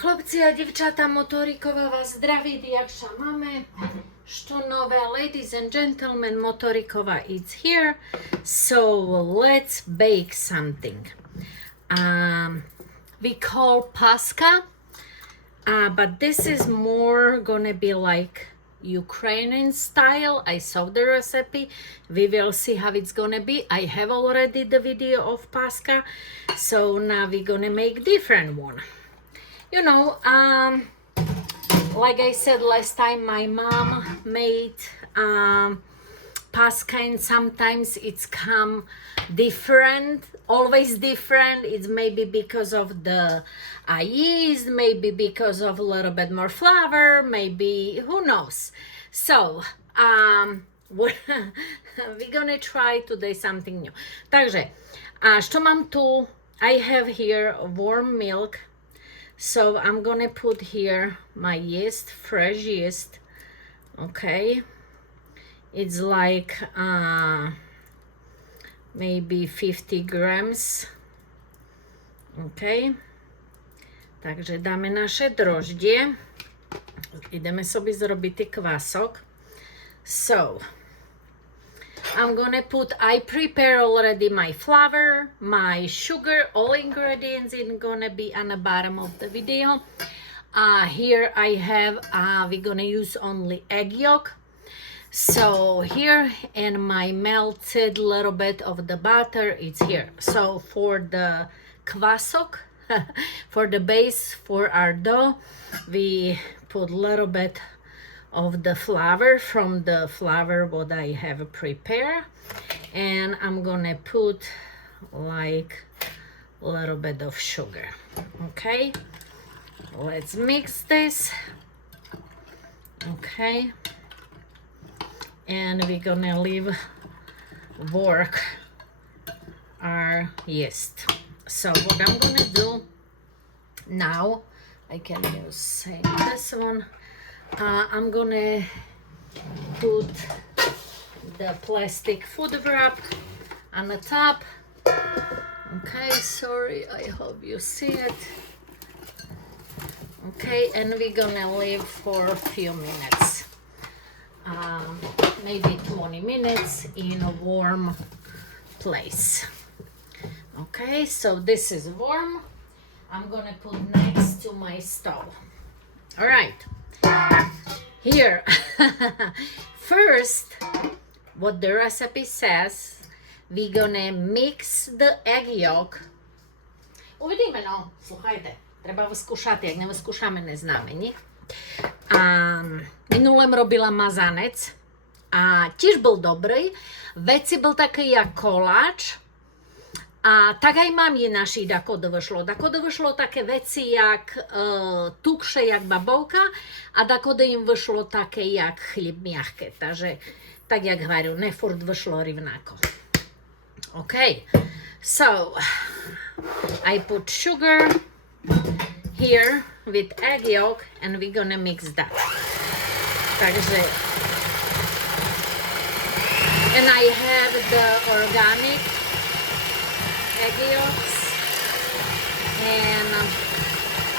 Chłopcy a dziewczata, Motorikowa was zdraví, diakša máme. Što nové, ladies and gentlemen, Motorikova is here. So let's bake something. We call Pascha, but this is more gonna be like Ukrainian style. I saw the recipe. We will see how it's gonna be. I have already the video of Pascha, so now we're gonna make different one. You know, like I said last time, my mom made Pascha, and sometimes it's come different, always different. It's maybe because of the yeast, maybe because of a little bit more flour, maybe who knows. So we're gonna try today something new. Takže, što mám tu? I have here warm milk. So I'm gonna put here my yeast, fresh yeast. Okay, it's like maybe 50 grams. Okay, takže dáme naše droždie. Ideme sobie zrobiť kvasok. So I'm gonna put, I prepare already my flour, my sugar, all ingredients is gonna be on the bottom of the video. Here I have, we're gonna use only egg yolk. So here, and my melted little bit of the butter, it's here. So for the kvasok, for the base, for our dough, we put a little bit of the flour from the flour what I have prepared, and I'm gonna put like a little bit of sugar. Okay, let's mix this. Okay, and we're gonna leave work our yeast. So what I'm gonna do now, I can use this one. I'm gonna put the plastic food wrap on the top. Okay, sorry, I hope you see it. Okay, and we're gonna leave for a few minutes, maybe 20 minutes in a warm place. Okay, so this is warm. I'm gonna put next to my stove. All right. Here, first, what the recipe says, we're gonna mix the egg yolk. Uvidíme, no, sluchajte, treba vyskúšať, jak nevyskúšame, neznáme, nie? Minulém robila mazanec a tiež bol dobrý, veci bol taký jak koláč. A tak aj mám je naši, dako dovyšlo. Dako dovyšlo také veci, jak tukše, jak babovka, a dako im vyšlo také, jak chlieb miahke. Takže, tak jak hovorím, ne furt vyšlo rovnako. Okay, so I put sugar here with egg yolk, and we're gonna mix that. Takže, and I have the organic egg yolks, and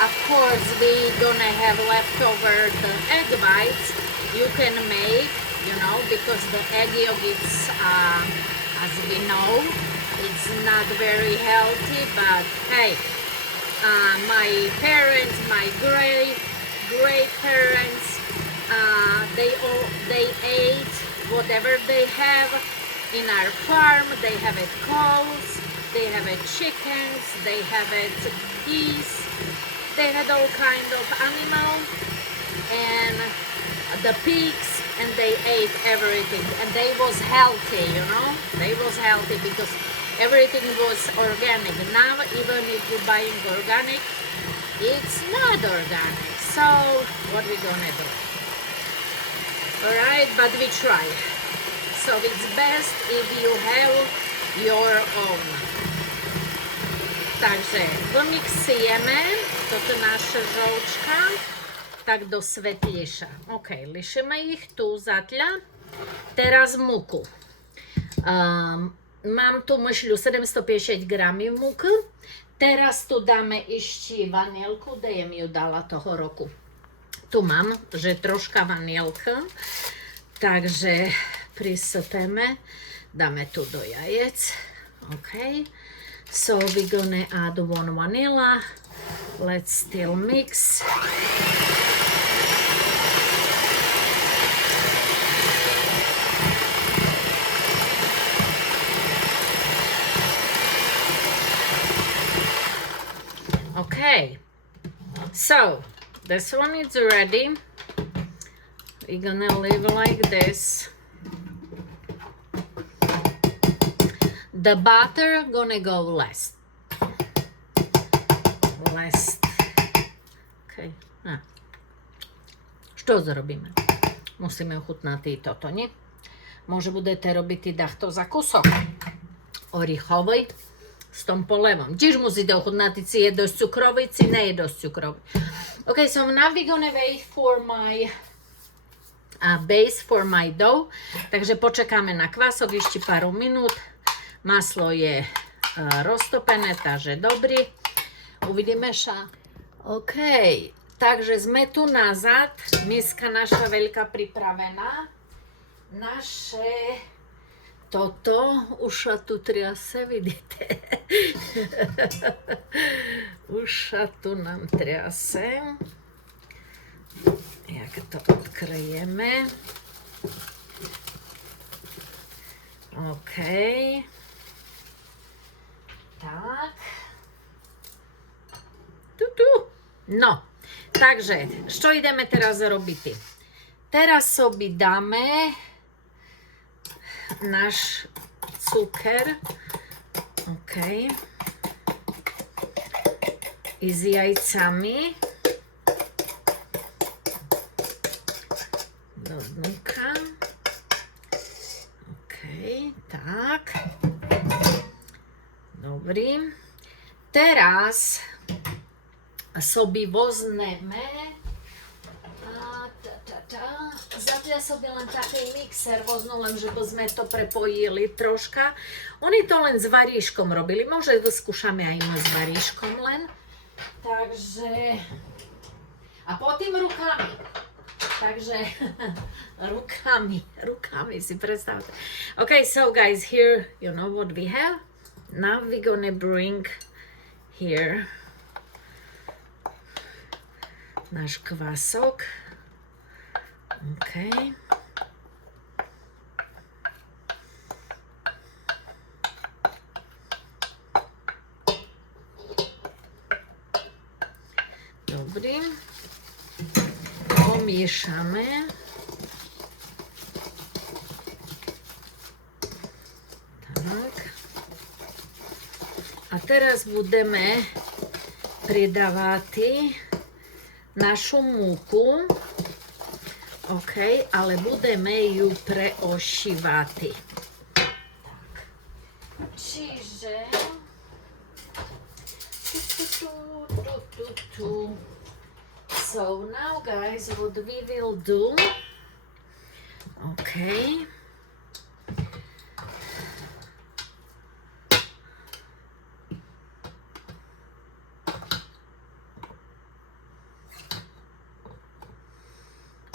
of course we gonna have leftover the egg whites. You can make, you know, because the egg yolk is, as we know, it's not very healthy, but hey, my parents, my great parents, they ate whatever they have in our farm. They have it cows, they have it chickens, they have it geese, they had all kind of animals, and the pigs, and they ate everything, and they was healthy, you know, they was healthy because everything was organic. Now even if you're buying organic, it's not organic. So what we gonna do? All right, but we try. So it's best if you have your own. Takže vymiksujeme toto naše žolčka tak do svetlejša. Ok, lišíme ich tu zatiaľ. Teraz múku. Mám tu myšľu 750 gramів múky. Teraz tu dáme ešte vanilku, Dejem ju dala toho roku. Tu mám, že troška vanilka, takže prisypeme, dáme tu do jajec. Okay, so we're gonna add 1 vanilla. Let's still mix. Okay, so this one is ready. We're gonna leave like this. The butter gonna go less. Okay. Što zrobíme? Musíme ochutnati i toto, nie? Може будете робити дахто за кусок. Оріховий з том поливом. Ті ж мусите охутнати, ці є досить цукровий, ці не є досить цукровий. Okay, so now we're gonna wait for my base for my dough. Takže počekáme na kvások ešte pár minút. Maslo je roztopené, takže dobrý. Uvidíme sa. OK, takže sme tu nazad. Miska naša veľká pripravená. Naše toto už sa tu triase, vidíte? Už sa tu nám triase. Jak to odkryjeme. OK. Tak. Tu. No, takže, čo ideme teraz robiť? Teraz sobie dáme náš cukier. OK. I s jajcami. Do dnuka. OK, tak. Dobrý. Teraz sobie wozneme. Zatiaľ sobie len taký mixer voznú, len že by sme to prepojili troška. Oni to len s varíškom robili, možno vyskúšame aj my s varíškom len. Takže... A potom rukami. Takže rukami si predstavte. Okay, so guys, here you know what we have. Now we're gonna bring here náš kvások. OK. Dobrý. Pomiešame. Tak. A teraz budeme pridávať našu múku. OK, ale budeme ju preošívať. Tak. Čiže... So now guys, what we will do... OK.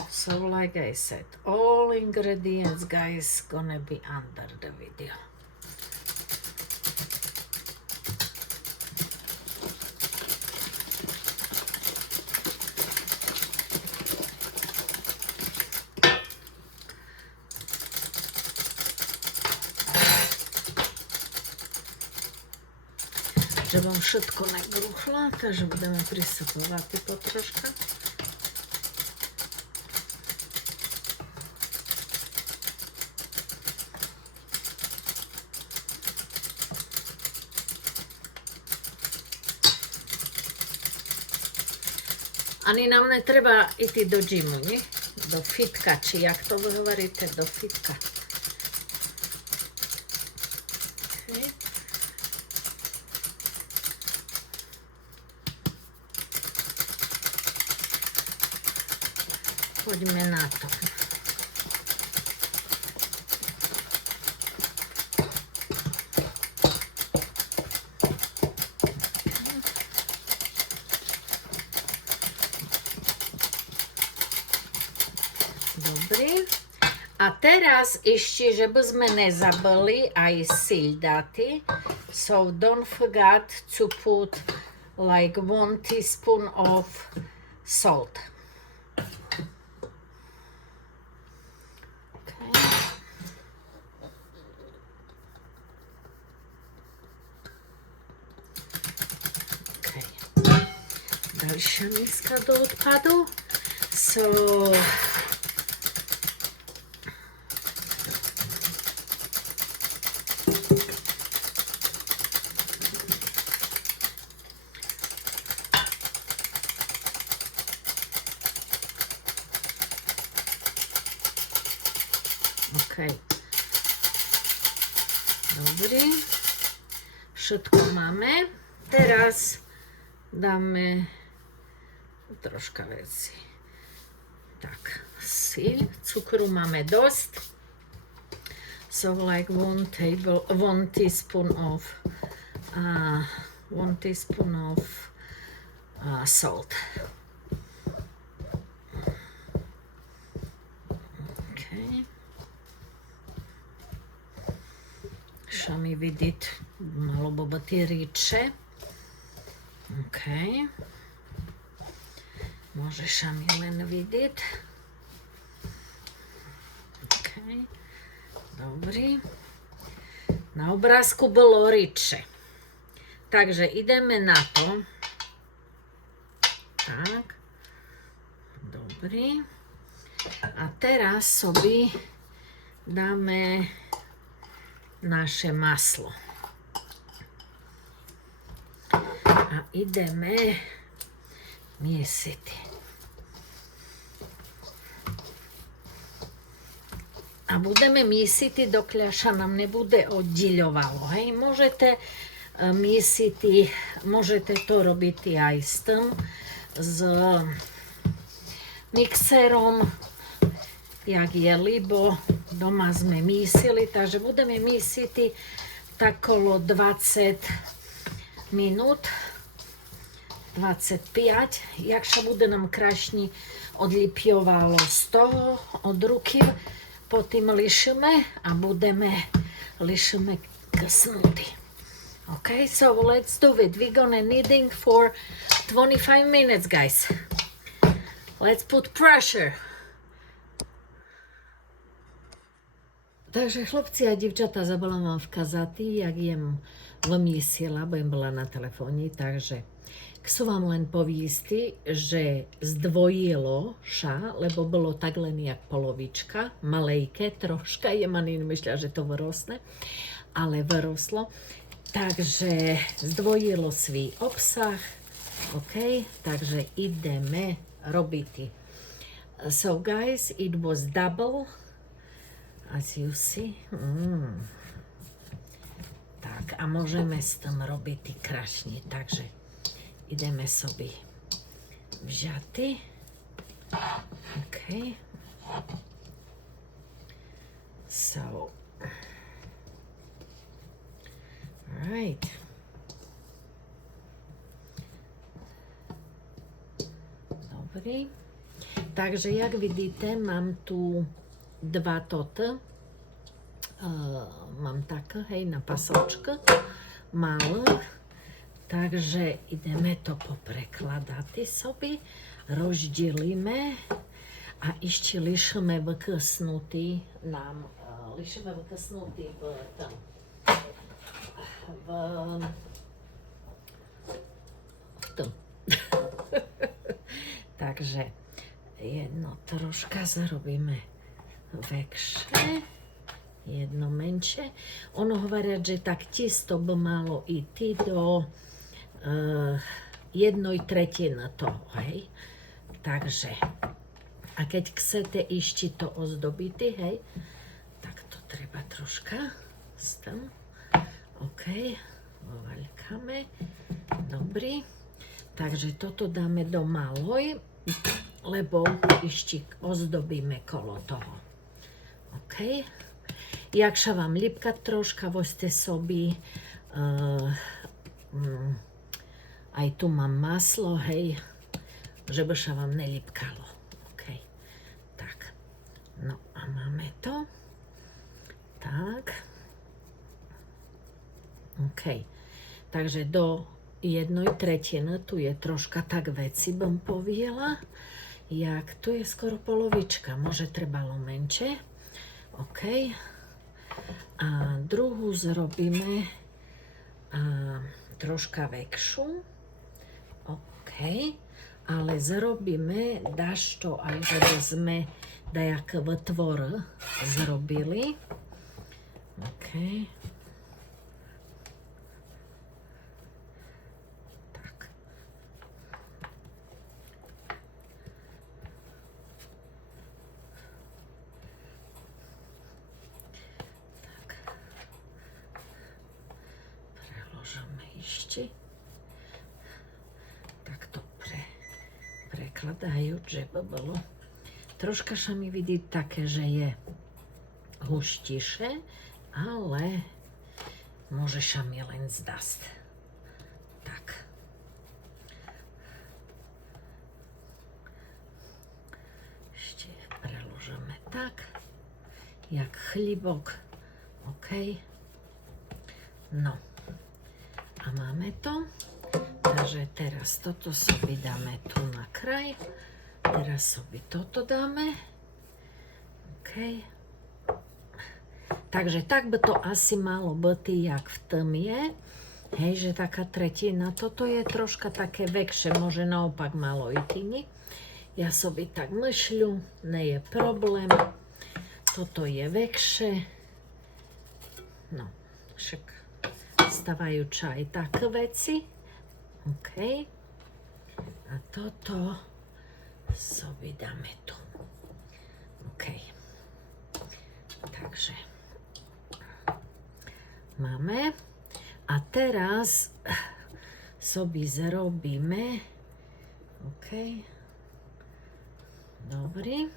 So like I said, all ingredients guys gonna be under the video. Že vám všetko nebruchla, takže budeme prisypovať potroška. Ani nám netreba ísť do gymu, nie? Do fitka, či jak to vy hovoríte, do fitka. Okay. Poďme na to. Dobrý. A teraz ešte, že by sme nezabili aj síľ dati. So don't forget to put like 1 teaspoon of salt. Okay. Ďalšia miska do odpadu. So OK. Dobrý. Všetko máme. Teraz dáme troška veci. Tak, síľ, cukru máme dosť. So like 1 teaspoon of salt. Okay. Що ми видить, мало би бути рідше. Окей. Може, ще ми len видить. Окей. Dobrý. Na obrázku bolo rідше. Takže ideme na to. Tak. Dobrý. A teraz sobie dáme naše maslo. A ideme miesiti. A budeme miesiti, dokľa sa nám nebude oddiľovalo. Hej, môžete miesiti, môžete to robiť aj s tým, s mixerom, jak je, lebo doma sme mísili, takže budeme mísiti tak okolo 20 minút, 25, jak sa bude nám krásne odlipjovalo z toho, od ruky, potom lišíme a lišíme ksnutí. Okay, so let's do it. We're gonna kneading for 25 minutes, guys. Let's put pressure. Takže chlapci a divčata, zabala vám vkazati, jak jem vymísila, bo jem bola na telefóne, takže chcú vám len povísti, že zdvojilo ša, lebo bolo tak len jak polovička, malejke, troška, je manín myšľa, že to vyrosne, ale vyroslo. Takže zdvojilo svý obsah, ok, takže ideme robiť. So guys, it was double, as you see. Tak, a môžeme s tým robiť krásne, takže ideme sobie wziąty. Okay. So. Right. Dobrý. Takže jak vidíte, mám tu dva toto. Mám tak, hej, na pasočku. Malé. Takže ideme to poprekladať sobie, rozdelíme a ešte lišíme vykysnutý nám, v tom. Takže jedno troška zarobíme väčšie, jedno menšie. Ono hovoria, že tak tisto by malo ísť do 1/3 toho, hej. Takže, a keď chcete ešte to ozdobiť, hej, tak to treba troška s tým. OK, ovaľkáme. Dobrý. Takže toto dáme do maloj, lebo ešte ozdobíme kolo toho. OK. Jak sa vám lípka troška, vozte sobie aj tu mám maslo, hej, že by sa vám nelípkalo. OK. Tak. No a máme to. Tak. OK. Takže do 1/3 tu je troška tak veci, bym povedala. Jak tu je skoro polovička, môže trebalo menšie. OK. A druhú zrobíme troška väčšiu. OK. Ale zrobíme dašto, aj že by sme dajak v tvor zrobili. OK. Tak. Tak. Preložíme ešte. Takto prekladajú, že by bolo. Troška sa mi vidí také, že je huštiše, ale môže sa mi len zdať. Tak. Ešte preložíme tak, jak chlibok. OK. No. A máme to. Takže teraz toto sobie dáme tu na kraj. Teraz sobie toto dáme. OK. Takže tak by to asi malo byť, jak v tom je. Hej, že taká tretina. Toto je troška také väčšie, môže naopak malo itini. Ja sobie tak myšľu, nie je problém. Toto je väčšie. No, však stavajú aj také veci. OK. A toto sobie dáme tu. OK. Takže máme. A teraz sobie zrobíme. OK. Dobrý.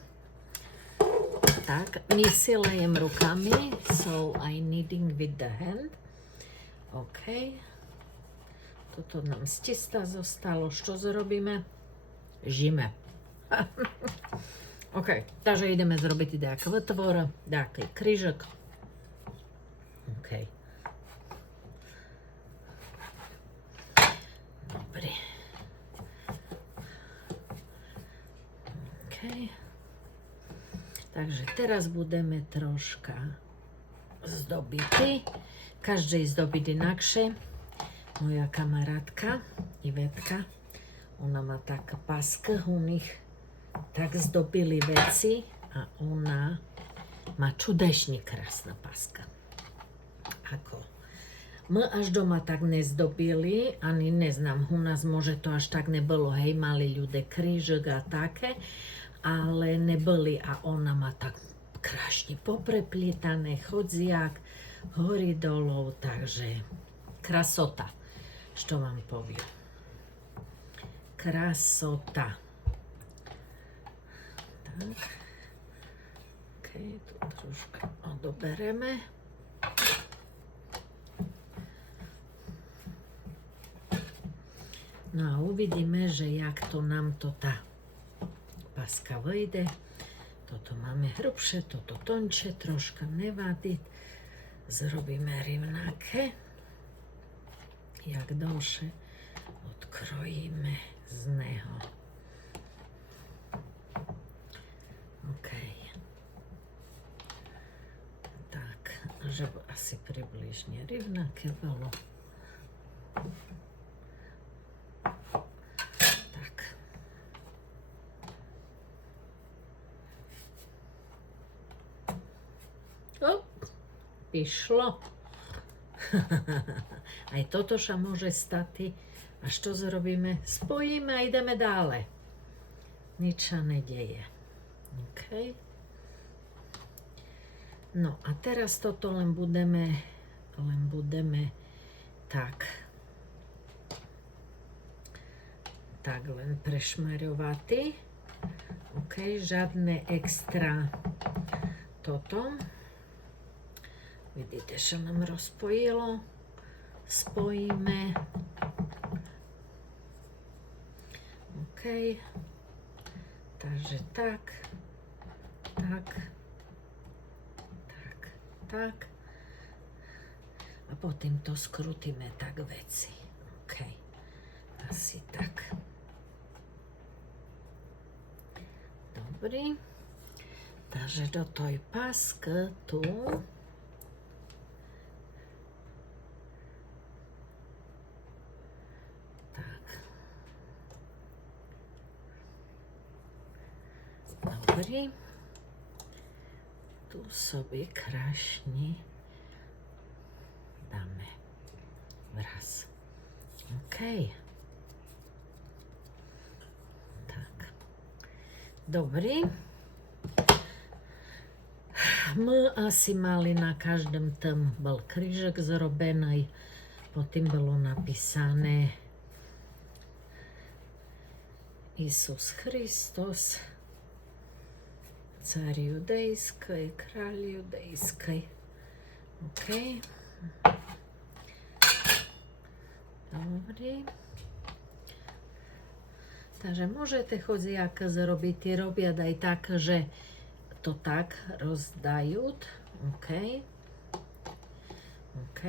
Tak, my si lejem rukami. So I kneading with the hand. OK. Toto nám z testa zostalo. Čo zrobíme? Žime. OK, takže ideme zrobiť nejaký vytvor, nejaký krížek. OK. Dobre. OK. Takže teraz budeme troška zdobity. Každý zdobiť inakšie. Moja kamarátka Ivetka, ona má tak paska, u nich tak zdobili veci a ona má čudešne krásna paska. Ako? My až doma tak nezdobili, ani neznám, u nás môže to až tak nebolo, hej, mali ľudia krížek a také, ale neboli a ona má tak krásne popreplítané, chodziak, hory dolov, takže krasota. Što vám poviem. Krasota. Tak. OK, tu troška odobereme. No a uvidíme, že jak to nám to tá paska vyjde. Toto máme hrubšie, toto tončie, troška nevadí. Zrobíme rovnaké. Jak dlhšie odkrojíme z neho. OK. Tak, že asi približne rovnaké bolo. Tak. Vyšlo. Aj toto sa môže stať. A čo zrobíme? Spojíme a ideme dále. Nič sa nedeje. OK. No a teraz toto len budeme tak len prešmarovať. OK, žiadne extra toto. Vidíte, že nám rozpojilo. Spojíme. OK. Takže tak. tak. A potom to skrutíme tak veci. OK. Asi tak. Dobrý. Takže do toj paske tu tak. Dobrý. Tu sobie krásne dáme vraz. OK. Tak. Dobrý. My asi mali na každém tom bol krížek zrobený, potom bolo napísané Isus Hristos, car judejský, kráľ judejský. OK. Dobrý. Takže môžete chodziaka zrobiť, robia aj tak, že to tak rozdajú. OK. OK.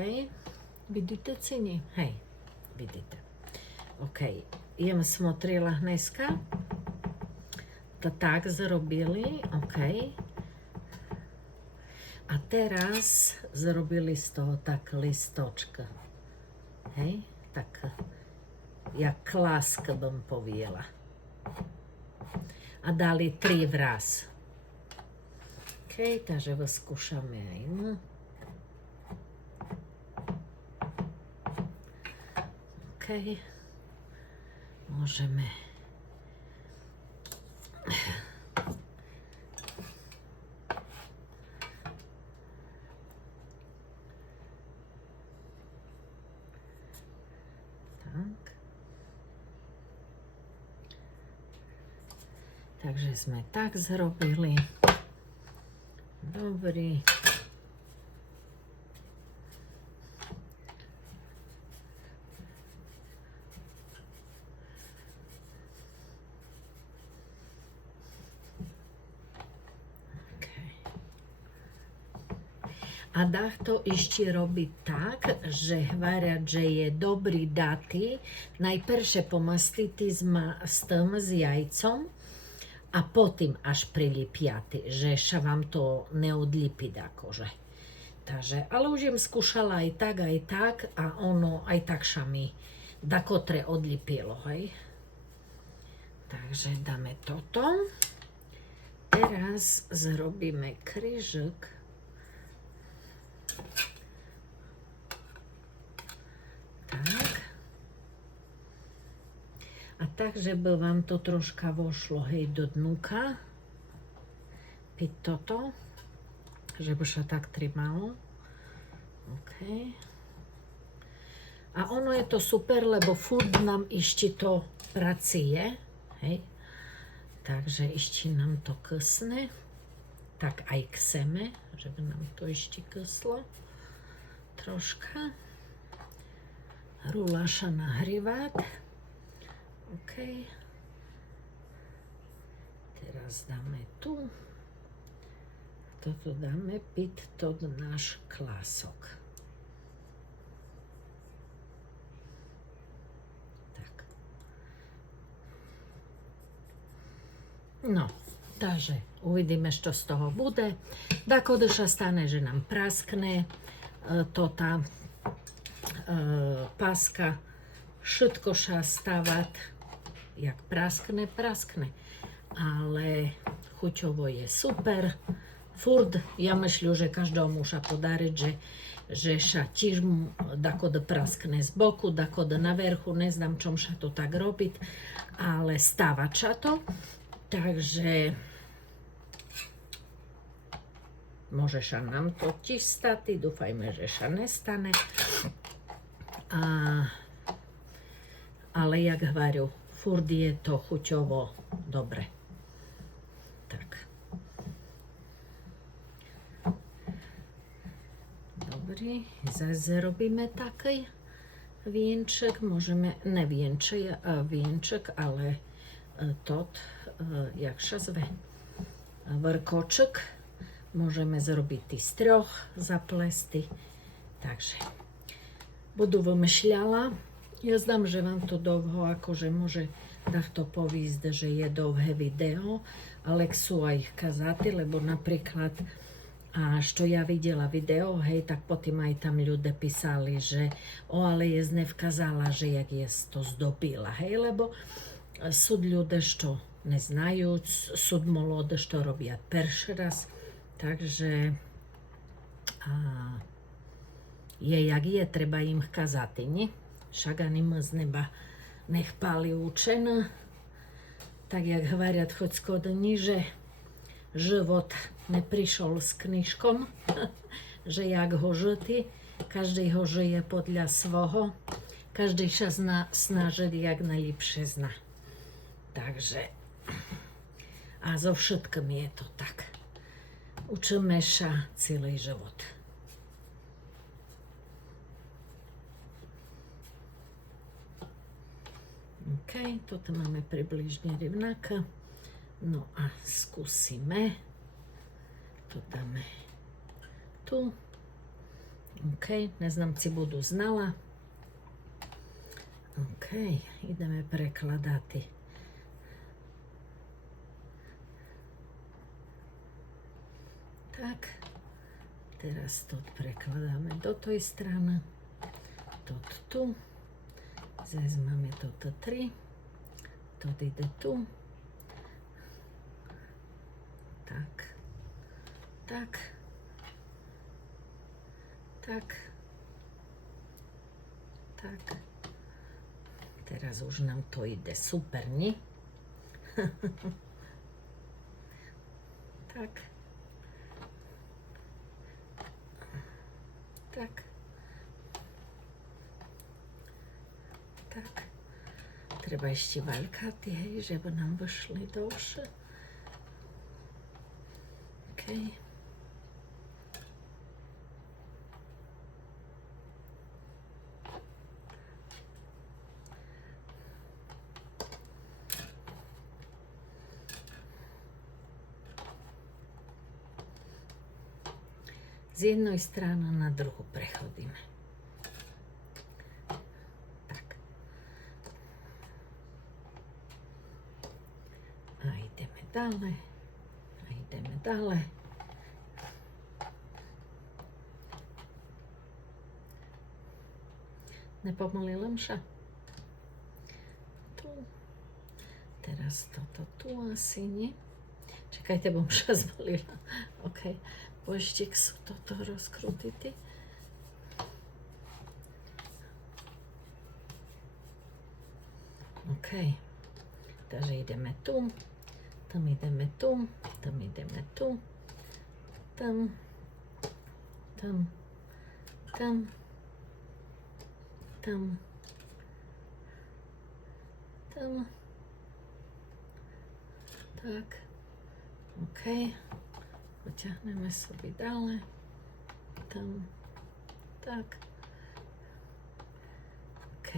Vidíte ceny? Hej, vidíte. OK. Jem смотрела dneska. To tak zrobili. OK. A teraz zrobili z toho tak listočka. Hej, tak jak kláska bym poviela. A dali 3 vraz. OK, takže vyskúšame aj my. OK. Môžeme. Takže sme tak zrobili. Dobrý. A dá to ešte robiť tak, že hovorят, že je dobrý dati najprvšie pomastiti s tým, s jajcom, a potom až prilipiate, že ša vám to neodlipi akože. Takže, ale už jem skúšala aj tak a ono aj tak ša mi dakotre odlipilo, hej. Takže dáme toto. Teraz zrobíme krížek. Tak. A tak, že by vám to troška vošlo, hej, do dnuka. Piť toto. Že by sa tak trimalo. OK. A ono je to super, lebo furt nám ešte to pracie. Hej. Takže ešte nám to kysne. Tak aj kseme, že by nám to ešte kyslo. Troška. Ruláša nahrívať. OK. Teraz dáme tu. Toto dáme piť to náš klások. Tak. No, takže uvidíme, čo z toho bude. Dakedy sa stane, že nám praskne to tá páska. Všetko sa stávať. Jak praskne. Ale chuťovo je super. Furt, ja myslím, že každému sa podariť, že sa tiež dakode praskne z boku, dakode na verchu, neznám, čom sa to tak robiť, ale stáva sa to. Takže môže sa nám to tiež stať, dúfajme, že sa nestane. Ale jak hovorím, furt je to chuťovo dobre. Tak. Dobrý, zase robíme taký vienček, môžeme, ne vienček, ale tot, jak sa zve, vrkoček, môžeme zrobiť z 3 zaplesty. Takže budu vymyšľala. Ja znam, že vám to dlho akože môže takto povísť, že je dlhé video, ale chcú aj kazati, lebo napríklad a što ja vidjela video, hej, tak potom aj tam ľudia písali, že ale je nevkazala, že jak je to zdobila, hej, lebo sú ľudia, što ne znajú, sú mlode, što robia perši raz, takže je jak je, treba im kazati, nie? Však ani z neba nech pali učen, tak jak говорят хоть скоро ниже, život neprišol s knižkom, že jak ho žiti, každý ho žije podľa svoho, každý sa snaží jak najlepšie zna. Takže a so všetkým je to tak. Učíme sa celý život. OK, toto máme približne rovnaké. No a skúsime. To dáme tu. OK, neznám, či budú znala. OK, ideme prekladať. Tak, teraz to prekladáme do tej strany. Toto tu. Zase máme toto 3. Toto ide tu. Tak. Tak. Tak. Tak. Teraz už nám to ide super, nie? Tak. Tak. Tak. Treba ešte veľkatý, hej, żeby nám vyšli dlhšie. OK. Z jednej strany na druhú prechodíme. Tak. A ideme ďalej. A ideme ďalej. Nepomolila sa? Tu. Teraz toto tu asi nie. Čakajte, bom sa zvolila. OK. Ešte sú toto rozkrutity. OK. Takže ideme tu. Tam ideme tu. Tam ideme tu. Tam. Tam. Tam. Tam. Tam. Tak. OK. Poťahneme sobie ďalej. Tam. Tak. OK.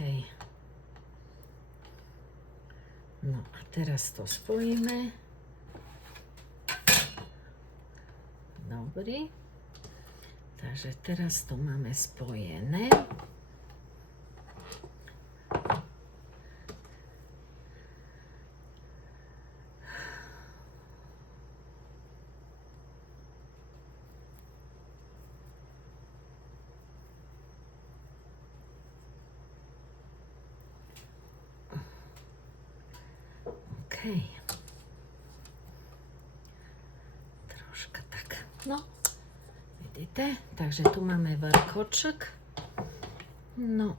No a teraz to spojíme. Dobrý. Takže teraz to máme spojené. Hej. Troška tak. No, vidíte? Takže tu máme vrkoček. No,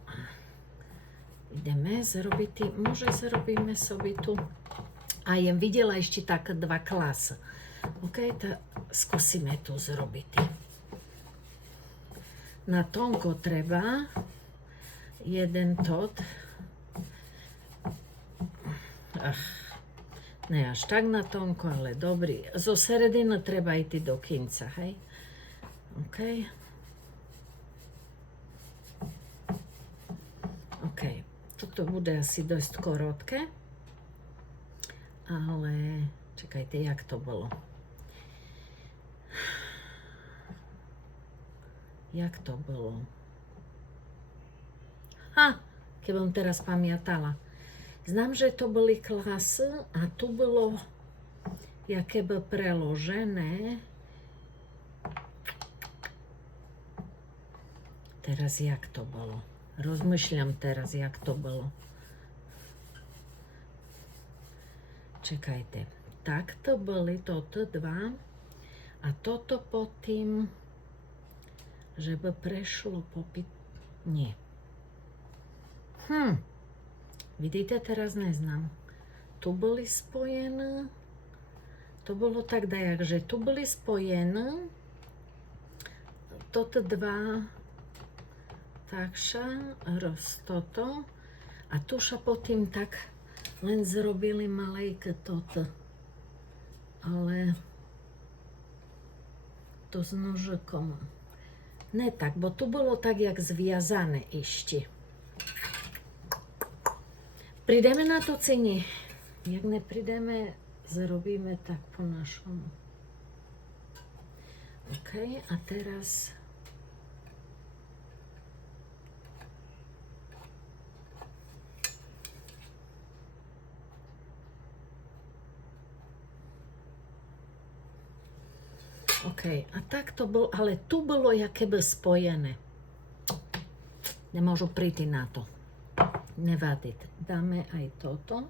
ideme zrobiť, môže zrobíme sobie tu. A jem videla ešte tak 2 klasy. OK, tak skúsime tu zrobiť. Na tonko treba jeden tot. Ne až tak na tonko, ale dobrý. Zo srediny treba ísť do kinca, hej? OK. OK. Toto bude asi dosť korotké. Ale čakajte, jak to bolo. Jak to bolo? Keď som teraz pamiatala. Znam, že to boli klasy a tu bolo jakéby preložené. Teraz jak to bolo? Rozmýšľam teraz, jak to bolo. Čekajte. Takto boli toto dva a toto pod tým, že by prešlo popit... Nie. Vidíte, teraz neznám. Tu boli spojené. To bolo tak dajak, že tu boli spojené. Toto dva takša, toto. A tuša pod tým tak len zrobili malejké toto. Ale to s nožikom. Ne tak, bo tu bolo tak, jak zviazané ešte. Prideme na to ceni. Jak neprideme, zrobíme tak po našom. OK, a teraz OK, a tak to bolo, ale tu bolo jakéby spojené. Nemôžu prísť na to. Nevadiť. Dáme aj toto.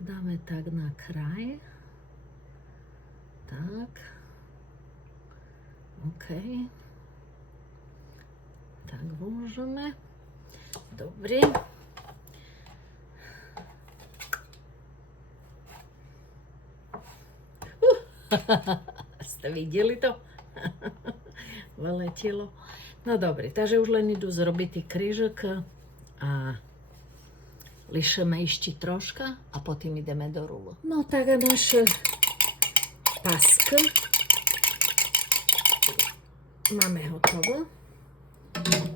Dáme tak na kraj. Tak. OK. Tak môžeme. Dobre. Ste videli to? Vyletelo. No dobre, takže už len idú zrobiť krížok a lišeme ešte troška a potom ideme do rúlu. No tak a naše pasky máme hotovo.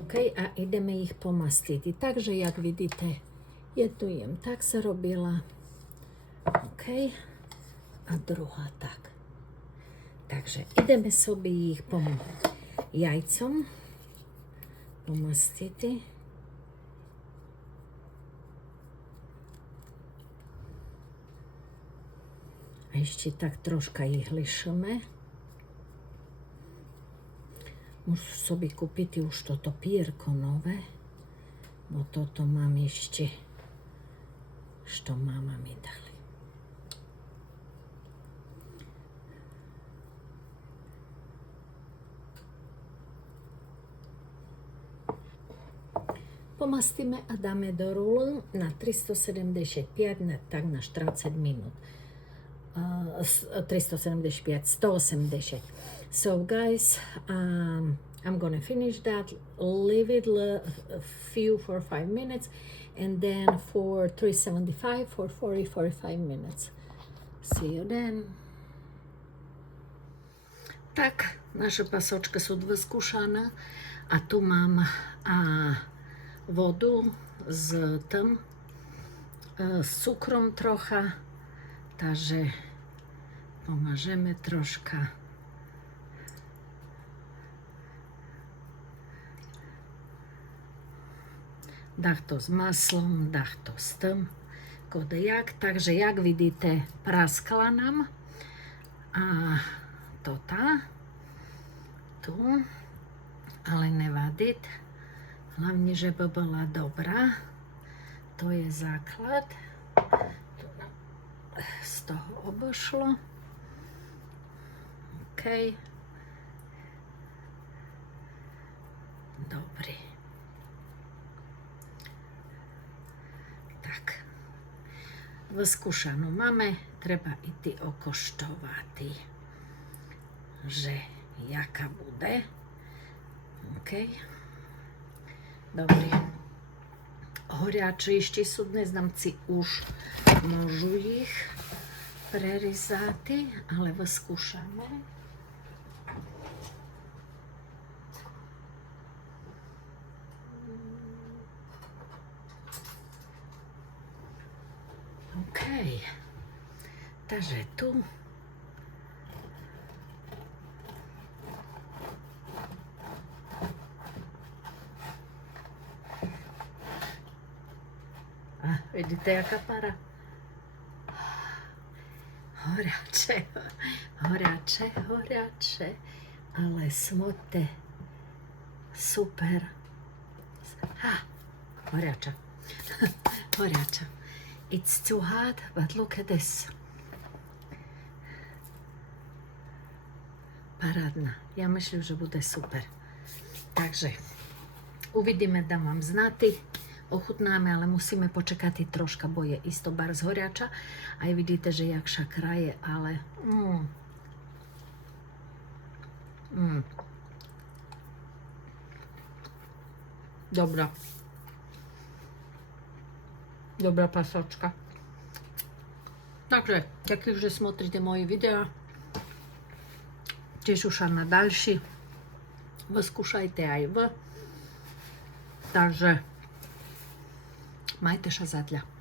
OK, a ideme ich pomastiť. Takže, jak vidíte, jednu jem tak sa robila. OK, a druhá tak. Takže ideme sobie ich jajcom pomastiť. A ešte tak troška ich lišeme. Musím sobie kúpiť už toto pierko nové, bo toto mám ešte, što mama mi dali. Pomastíme a dáme do rúlu na 375, tak na 40 minút. 375, 180. So guys, I'm gonna finish that, leave it few for 5 minutes, and then for 375 for 45 minutes. See you then. Tak, naše pasočky sú vyskúšané a tu mám vodu s tým, s cukrom trocha, takže pomažeme troška. Dach to s maslom, dach to s tým, kodejak, takže jak vidíte, praskla nám a to tá, tu, ale nevadiť. Hlavne, že by bola dobrá. To je základ. Z toho obošlo. OK. Dobre. Tak. Vyskúšanú máme. Treba ísť okoštovať, že jaká bude. OK. Dobre. Horiači ešte sú dnes, znamci už môžu ich prerezať, ale vyskúšame. OK. Takže tu Vidite jaka para? Horače, ale smote, super. Horača. It's too hot, but look at this. Parádna. Ja myslím, že bude super. Takže uvidíme, dám vám znati. Ochutnáme, ale musíme počekati troška, bo je isto bar z horjača. A i vidite, že jakša kraje, ale... Dobra. Dobra pasočka. Takže, ďakujem, že смотрите moje videa. Teším sa na ďalší. Vyskúšajte aj vy. Takže majte sa zadľa.